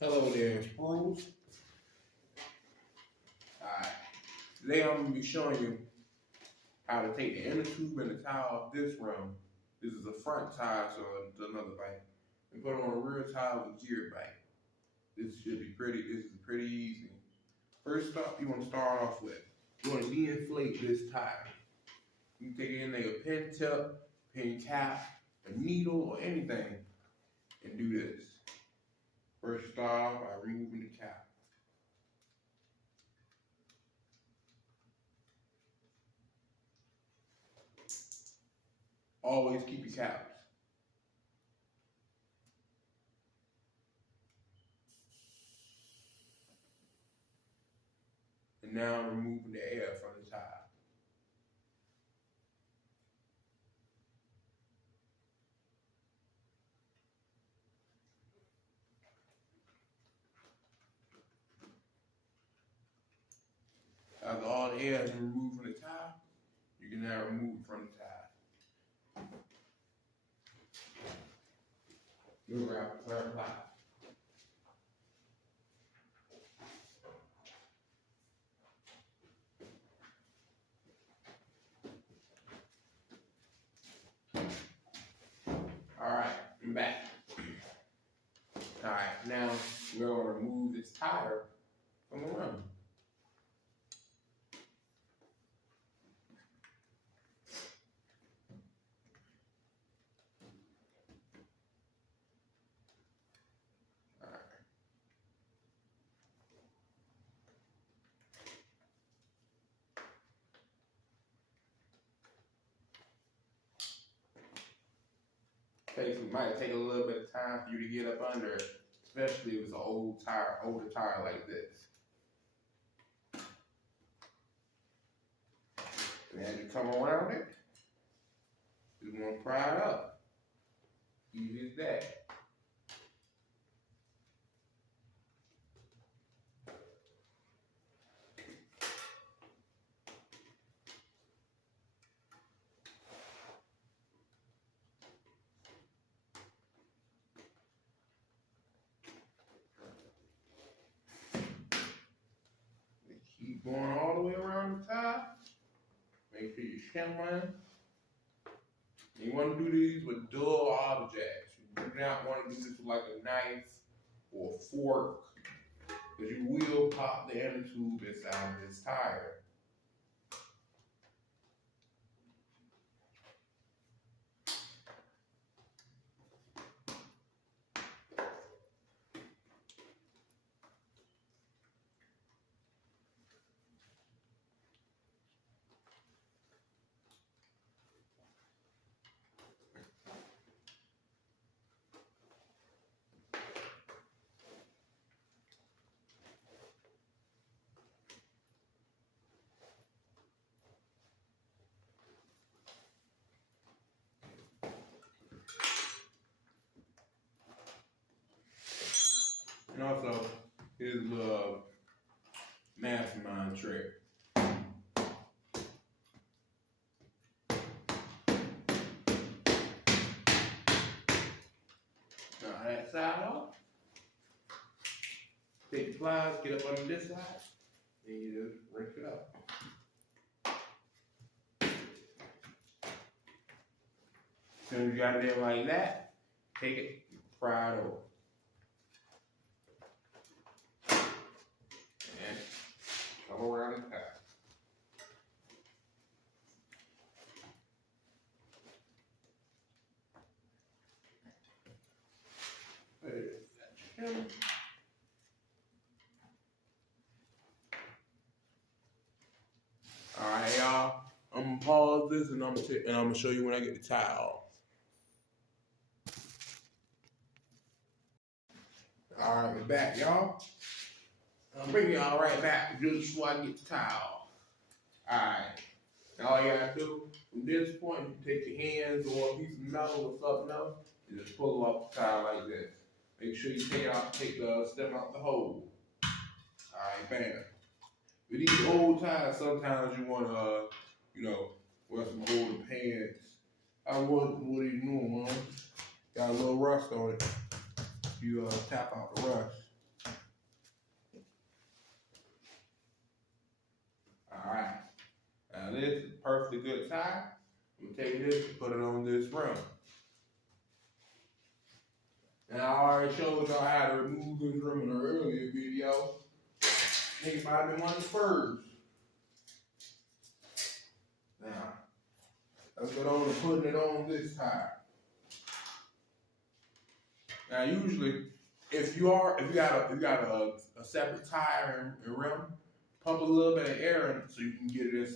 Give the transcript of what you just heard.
Hello there, Springs. Alright, today I'm going to be showing you how to take the inner tube and the tire off this rim. This is a front tire, so it's another bike. And put it on a rear tire with a gear bike. This is pretty easy. First up, you want to start off with, you want to de-inflate this tire. You can take it in there, a pin tip, pin cap, a needle, or anything, and do this. First start off by removing the cap. Always keep your caps. And now I'm removing the air from the tire. After all the air is removed from the tire, you can now remove it from the tire. You'll grab a third ply. Alright, I'm back. Alright, now we're going to remove this tire from the rim. It might take a little bit of time for you to get up under it, especially if it's an older tire like this. And as you come around it, you want to pry it up. Easy as that. Keep going all the way around the top. Make sure you shim. You want to do these with dull objects. You do not want to do this with like a knife or a fork, because you will pop the inner tube inside of this tire. And also, here's a little mastermind trick. Now that side off. Take the pliers, get up under this side, and you just rinse it up. As soon as you got it in like that, take it, pry it over. And come around the top. Alright, y'all. I'm gonna pause this and I'm gonna show you when I get the towel. Alright, we're back, y'all. I'm bringing y'all right back just before I get the towel. Alright. Now all you gotta do from this point, you take your hands or a piece of metal or something else and just pull off the towel like this. Make sure you take the stem out the hole. Alright, bam. With these old tires, sometimes you want to, wear some older pants. I wouldn't what these new ones. Got a little rust on it. You tap out the rust. Now this is a perfectly good tire. I'm gonna take this and put it on this rim. And I already showed y'all how to remove this rim in an earlier video. I think it might have been one of the first. Now, let's get on to putting it on this tire. Now, usually, if you got a separate tire and rim, pump a little bit of air in so you can get it inside